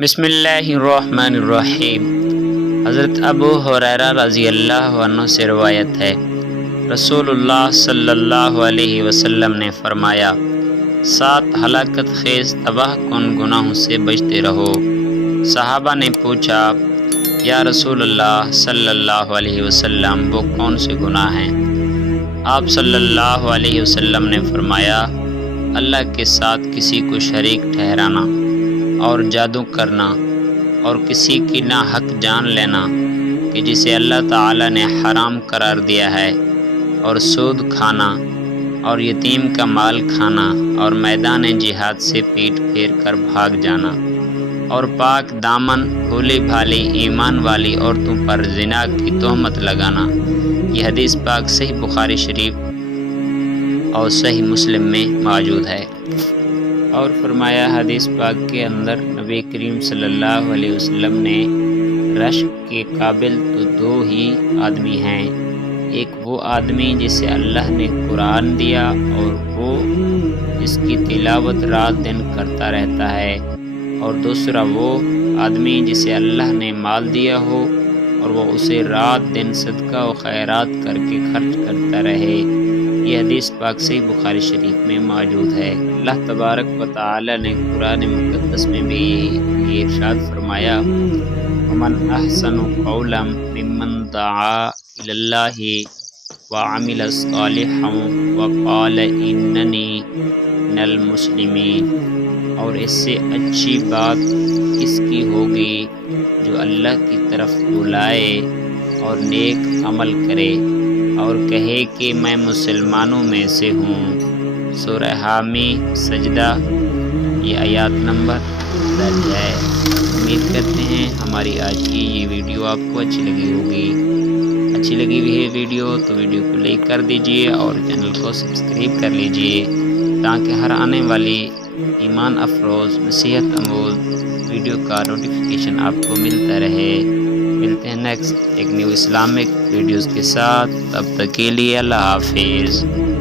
بسم اللہ الرحمن الرحیم۔ حضرت ابو ہریرہ رضی اللہ عنہ سے روایت ہے، رسول اللہ صلی اللہ علیہ وسلم نے فرمایا، 7 ہلاکت خیز تباہ کن گناہوں سے بچتے رہو۔ صحابہ نے پوچھا، یا رسول اللہ صلی اللہ علیہ وسلم وہ کون سے گناہ ہیں؟ آپ صلی اللہ علیہ وسلم نے فرمایا، اللہ کے ساتھ کسی کو شریک ٹھہرانا اور جادو کرنا اور کسی کی نہ حق جان لینا کہ جسے اللہ تعالی نے حرام قرار دیا ہے، اور سود کھانا اور یتیم کا مال کھانا اور میدان جہاد سے پیٹ پھیر کر بھاگ جانا اور پاک دامن بھولی بھالی ایمان والی عورتوں پر زنا کی تہمت لگانا۔ یہ حدیث پاک صحیح بخاری شریف اور صحیح مسلم میں موجود ہے۔ اور فرمایا حدیث پاک کے اندر نبی کریم صلی اللہ علیہ وسلم نے رشک کے قابل تو 2 ہی آدمی ہیں، ایک وہ آدمی جسے اللہ نے قرآن دیا اور وہ اس کی تلاوت رات دن کرتا رہتا ہے، اور دوسرا وہ آدمی جسے اللہ نے مال دیا ہو اور وہ اسے رات دن صدقہ و خیرات کر کے خرچ کرتا رہے۔ یہ حدیث پاک صحیح بخاری شریف میں موجود ہے۔ اللہ تبارک و تعالی نے قرآن مقدس میں بھی یہ ارشاد فرمایا، وَمَنْ أَحْسَنُ قَوْلًا مِّمَّنْ دَعَا إِلَى اللَّهِ وَعَمِلَ صَالِحًا وَقَالَ إِنَّنِي مِنَ الْمُسْلِمِينَ۔ اور اس سے اچھی بات کس کی ہوگی جو اللہ کی طرف بلائے اور نیک عمل کرے اور کہے کہ میں مسلمانوں میں سے ہوں۔ سورہ حامی سجدہ، یہ آیات نمبر 10 ہے۔ امید کرتے ہیں ہماری آج کی یہ ویڈیو آپ کو اچھی لگی ہوگی۔ اچھی لگی ہوئی ہے ویڈیو تو ویڈیو کو لائک کر دیجئے اور چینل کو سبسکرائب کر لیجئے تاکہ ہر آنے والی ایمان افروز نصیحت آموز ویڈیو کا نوٹیفیکیشن آپ کو ملتا رہے۔ ملتے ہیں نیکسٹ ایک نیو اسلامک ویڈیوز کے ساتھ، تب تک کے لیے اللہ حافظ۔